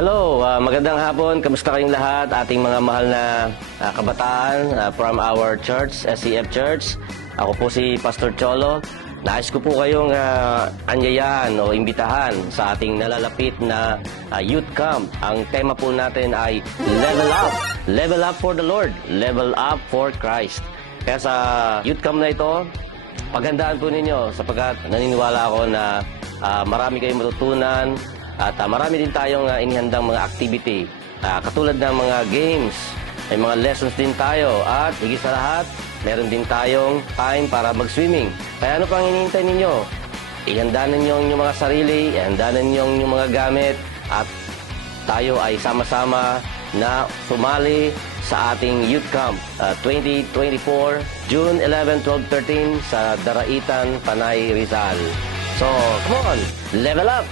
Hello, magandang hapon. Kamusta kayong lahat? Ating mga mahal na kabataan from our church, SCF Church. Ako po si Pastor Cholo. Nais ko po kayong anyayahan o imbitahan sa ating nalalapit na youth camp. Ang tema po natin ay Level Up. Level Up for the Lord. Level Up for Christ. Kaya sa youth camp na ito, paghandaan po ninyo sapagkat naniniwala ako na marami kayong matutunan. At marami din tayong inihandang mga activity. Katulad ng mga games, may mga lessons din tayo. At higit sa lahat, meron din tayong time para mag-swimming. Kaya ano pang hinihintay ninyo? Ihanda ninyo ang inyong mga sarili, ihanda ninyo ang inyong mga gamit. At tayo ay sama-sama na sumali sa ating Youth Camp 2024, June 11, 12, 13 sa Daraitan, Panay, Rizal. So, come on, level up!